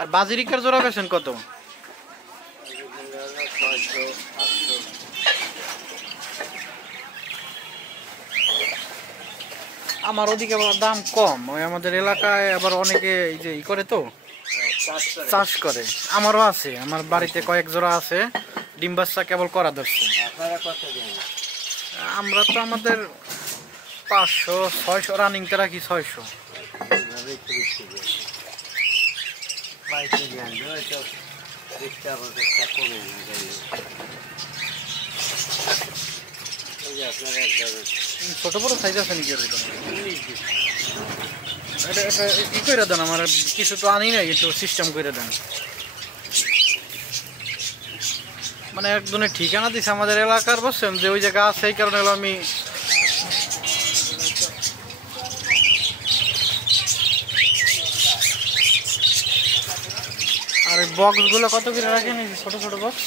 আর বাজিরিকার জোড়া বেছেন কত? আমার ওদিকে আবার দাম কম, ওই আমাদের এলাকায় আবার অনেকে এই যে ই করে তো চাষ করে। আমারও আছে, আমার বাড়িতে কয়েক জোড়া আছে, ডিম বাচ্চা কেবল করা ধরছে। আমরা তো আমাদের 500-600 রানিংতে রাখি, 600। ছোট বড় সাইজ আছে নাকি? এটা ই করে দেন, আমার কিছু তো আনি নাই, একটু সিস্টেম করে দেন। মানে একজনের ঠিকানা দিছে আমাদের এলাকার, বলছেন যে ওই জায়গা আছে, এই কারণে হলো আমি আর এই বক্স গুলো কত করে রাখেন? ছোট ছোট বক্স